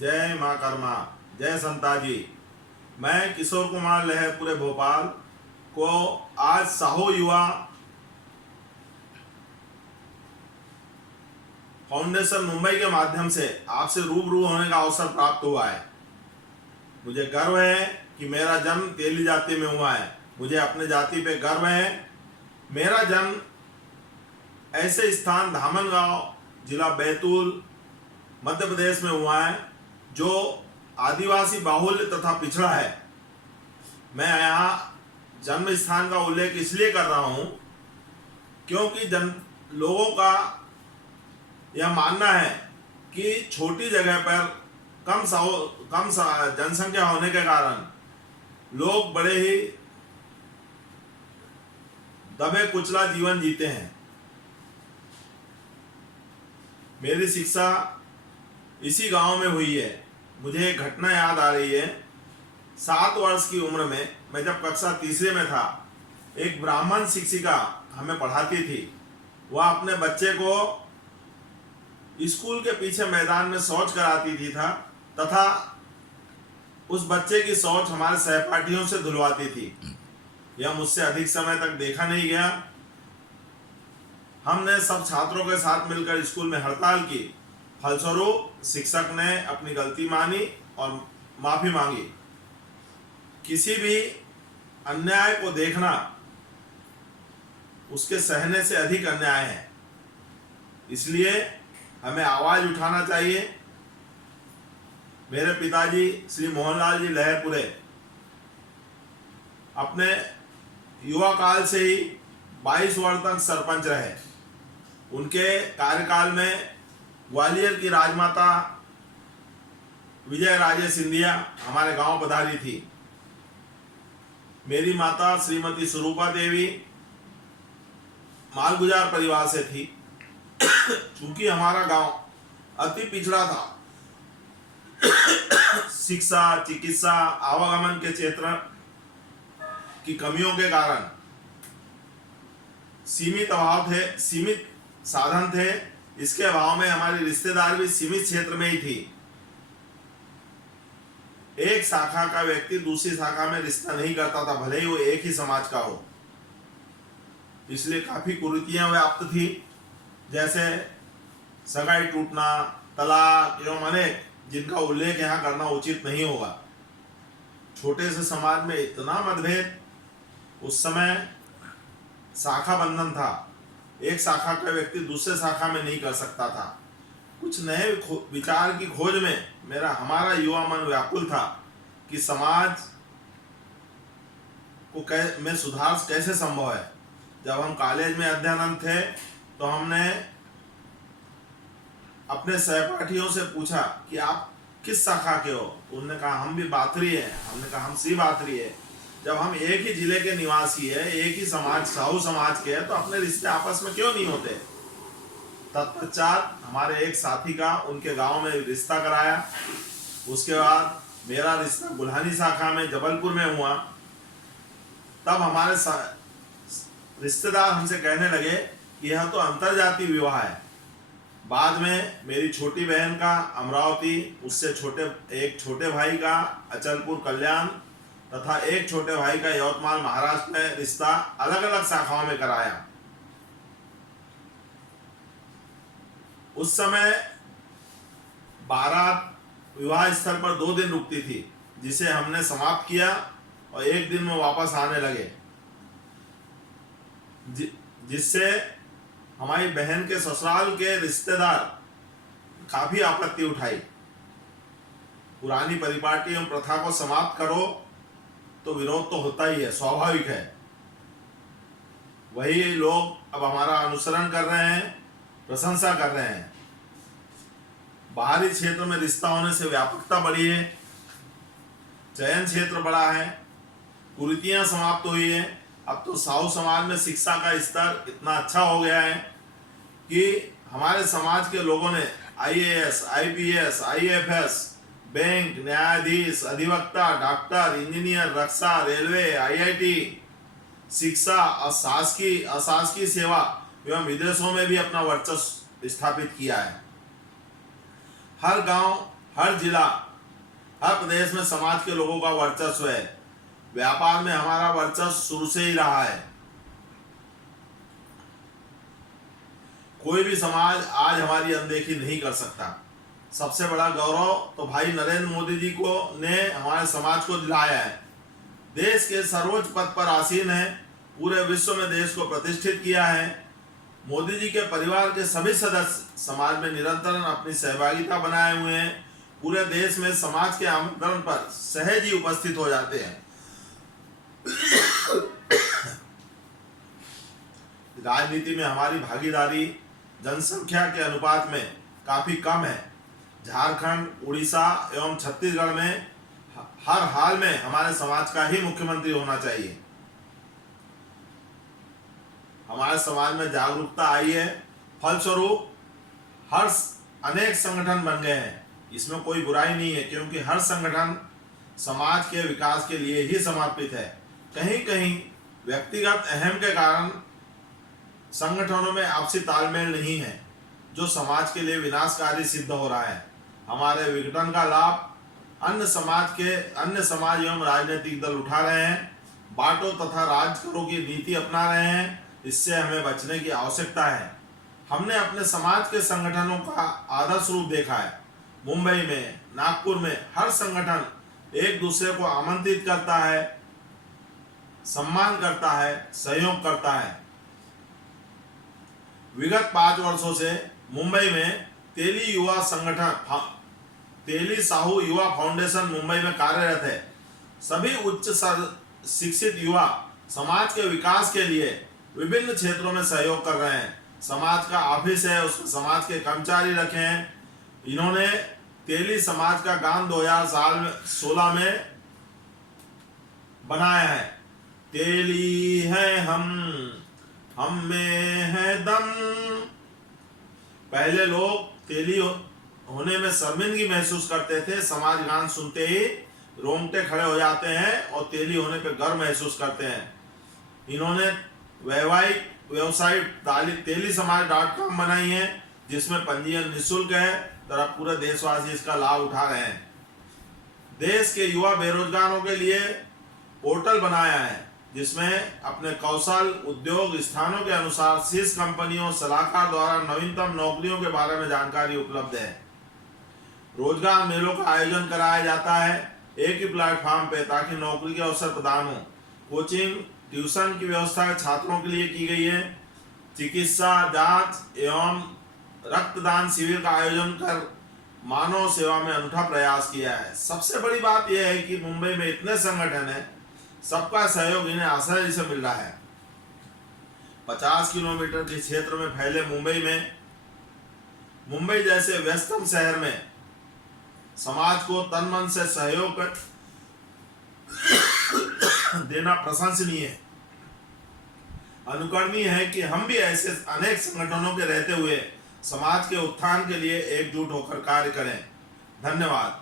जय माँ कर्मा, जय संताजी। मैं किशोर कुमार लहर पूरे भोपाल को आज साहो युवा फाउंडेशन मुंबई के माध्यम से आपसे रूबरू होने का अवसर प्राप्त हुआ है। मुझे गर्व है कि मेरा जन्म तेली जाति में हुआ है। मुझे अपने जाति पे गर्व है। मेरा जन्म ऐसे स्थान धामनगांव, जिला बैतूल, मध्य प्रदेश में हुआ है, जो आदिवासी बाहुल्य तथा पिछड़ा है। मैं यहाँ जन्म स्थान का उल्लेख इसलिए कर रहा हूँ क्योंकि लोगों का यह मानना है कि छोटी जगह पर कम जनसंख्या होने के कारण लोग बड़े ही दबे कुचला जीवन जीते हैं। मेरी शिक्षा इसी गांव में हुई है। मुझे एक घटना याद आ रही है। 7 वर्ष की उम्र में, मैं जब कक्षा तीसरे में था, एक ब्राह्मण शिक्षिका हमें पढ़ाती थी। वह अपने बच्चे को स्कूल के पीछे मैदान में शौच कराती थी तथा उस बच्चे की शौच हमारे सहपाठियों से धुलवाती थी। यह मुझसे अधिक समय तक देखा नहीं गया। हमने सब छात्रों के साथ मिलकर स्कूल में हड़ताल की। फलस्वरूप शिक्षक ने अपनी गलती मानी और माफी मांगी। किसी भी अन्याय को देखना उसके सहने से अधिक अन्याय है। इसलिए हमें आवाज उठाना चाहिए। मेरे पिताजी श्री मोहनलाल जी लहरपुरे अपने युवा काल से ही 22 वर्ष तक सरपंच रहे। उनके कार्यकाल में ग्वालियर की राजमाता विजय राजे सिंधिया हमारे गांव पधारी थी। मेरी माता श्रीमती स्वरूपा देवी मालगुजार परिवार से थी। चूंकि हमारा गांव अति पिछड़ा था, शिक्षा, चिकित्सा, आवागमन के क्षेत्र की कमियों के कारण सीमित साधन थे। इसके अभाव में हमारी रिश्तेदार भी सीमित क्षेत्र में ही थी। एक शाखा का व्यक्ति दूसरी शाखा में रिश्ता नहीं करता था, भले ही वो एक ही समाज का हो। इसलिए काफी कुरीतियां व्याप्त थी, जैसे सगाई टूटना, तलाक एवं अनेक, जिनका उल्लेख यहाँ करना उचित नहीं होगा। छोटे से समाज में इतना मतभेद। उस समय शाखा बंधन था। एक शाखा का व्यक्ति दूसरे शाखा में नहीं कर सकता था। कुछ नए विचार की खोज में हमारा युवा मन व्याकुल था कि समाज को में सुधार कैसे संभव है। जब हम कॉलेज में अध्ययनरत थे तो हमने अपने सहपाठियों से पूछा कि आप किस शाखा के हो। उन्होंने कहा हम भी बाथरी है। हमने कहा हम सी बाथरी है। जब हम एक ही जिले के निवासी है, एक ही समाज, साहू समाज के हैं, तो अपने रिश्ते आपस में क्यों नहीं होते। तत्पश्चात हमारे एक साथी का उनके गांव में रिश्ता कराया। उसके बाद मेरा रिश्ता बुल्हानी शाखा में जबलपुर में हुआ। तब हमारे रिश्तेदार हमसे कहने लगे कि यह तो अंतरजातीय विवाह है। बाद में मेरी छोटी बहन का अमरावती, उससे एक छोटे भाई का अचलपुर कल्याण तथा एक छोटे भाई का यवतमाल महाराष्ट्र में रिश्ता अलग अलग शाखाओं में कराया। उस समय बारात विवाह स्थल पर 2 दिन रुकती थी, जिसे हमने समाप्त किया और 1 दिन में वापस आने लगे, जिससे हमारी बहन के ससुराल के रिश्तेदार काफी आपत्ति उठाई। पुरानी परिपाटी एवं प्रथा को समाप्त करो तो विरोध तो होता ही है, स्वाभाविक है। वही लोग अब हमारा अनुसरण कर रहे हैं, प्रशंसा कर रहे हैं। बाहरी क्षेत्र में रिश्ता होने से व्यापकता बढ़ी है, चयन क्षेत्र बढ़ा है, कुरीतियां समाप्त हुई है। अब तो साहू समाज में शिक्षा का स्तर इतना अच्छा हो गया है कि हमारे समाज के लोगों ने IAS, IPS, IFS, बैंक, न्यायाधीश, अधिवक्ता, डॉक्टर, इंजीनियर, रक्षा, रेलवे, IIT, शिक्षा, अशासकीय सेवा एवं विदेशों में भी अपना वर्चस्व स्थापित किया है। हर गांव हर जिला, हर प्रदेश में समाज के लोगों का वर्चस्व है। व्यापार में हमारा वर्चस्व शुरू से ही रहा है। कोई भी समाज आज हमारी अनदेखी नहीं कर सकता। सबसे बड़ा गौरव तो भाई नरेंद्र मोदी जी को ने हमारे समाज को दिलाया है। देश के सर्वोच्च पद पर आसीन है, पूरे विश्व में देश को प्रतिष्ठित किया है। मोदी जी के परिवार के सभी सदस्य समाज में निरंतर अपनी सहभागिता बनाए हुए हैं। पूरे देश में समाज के आमंत्रण पर सहज ही उपस्थित हो जाते हैं। राजनीति में हमारी भागीदारी जनसंख्या के अनुपात में काफी कम है। झारखंड, उड़ीसा एवं छत्तीसगढ़ में हर हाल में हमारे समाज का ही मुख्यमंत्री होना चाहिए। हमारे समाज में जागरूकता आई है, फलस्वरूप हर अनेक संगठन बन गए हैं। इसमें कोई बुराई नहीं है, क्योंकि हर संगठन समाज के विकास के लिए ही समर्पित है। कहीं कहीं व्यक्तिगत अहम के कारण संगठनों में आपसी तालमेल नहीं है, जो समाज के लिए विनाशकारी सिद्ध हो रहा है। हमारे विघटन का लाभ अन्य समाज एवं राजनीतिक दल उठा रहे हैं, बांटो तथा राज करो की नीति अपना रहे हैं। इससे हमें बचने की आवश्यकता है। हमने अपने समाज के संगठनों का आदर्श रूप देखा है। मुंबई में, नागपुर में हर संगठन एक दूसरे को आमंत्रित करता है, सम्मान करता है, सहयोग करता है। विगत 5 वर्षों से मुंबई में तेली साहू युवा फाउंडेशन मुंबई में कार्यरत है। सभी उच्च शिक्षित युवा समाज के विकास के लिए विभिन्न क्षेत्रों में सहयोग कर रहे हैं। समाज का ऑफिस है, उसमें समाज के कर्मचारी रखे हैं। इन्होंने तेली समाज का गान 2016 में बनाया है। तेली है हम में है दम। पहले लोग तेली होने में शर्मिंदगी महसूस करते थे, समाज गान सुनते ही रोंगटे खड़े हो जाते हैं और तेली होने पे गर्व महसूस करते हैं। इन्होंने वैवाहिक वेबसाइट telisamaaj.com बनाई है, जिसमें पंजीयन निःशुल्क है, तथा पूरे देशवासी इसका लाभ उठा रहे हैं। देश के युवा बेरोजगारों के लिए पोर्टल बनाया है, जिसमें अपने कौशल उद्योग स्थानों के अनुसार शीर्ष कंपनियों सलाहकार द्वारा नवीनतम नौकरियों के बारे में जानकारी उपलब्ध है। रोजगार मेलों का आयोजन कराया जाता है एक ही प्लेटफॉर्म पे, ताकि नौकरी के अवसर प्रदान हो। कोचिंग, ट्यूशन की व्यवस्था छात्रों के लिए की गई है। चिकित्सा जांच एवं रक्तदान शिविर का आयोजन कर मानव सेवा में अनूठा प्रयास किया है। सबसे बड़ी बात यह है कि मुंबई में इतने संगठन हैं, सबका सहयोग इन्हें आसानी से मिल रहा है। 50 किलोमीटर के क्षेत्र में फैले मुंबई जैसे व्यस्तम शहर में समाज को तन मन से सहयोग देना प्रशंसनीय है। अनुकरणीय है कि हम भी ऐसे अनेक संगठनों के रहते हुए समाज के उत्थान के लिए एकजुट होकर कार्य करें। धन्यवाद।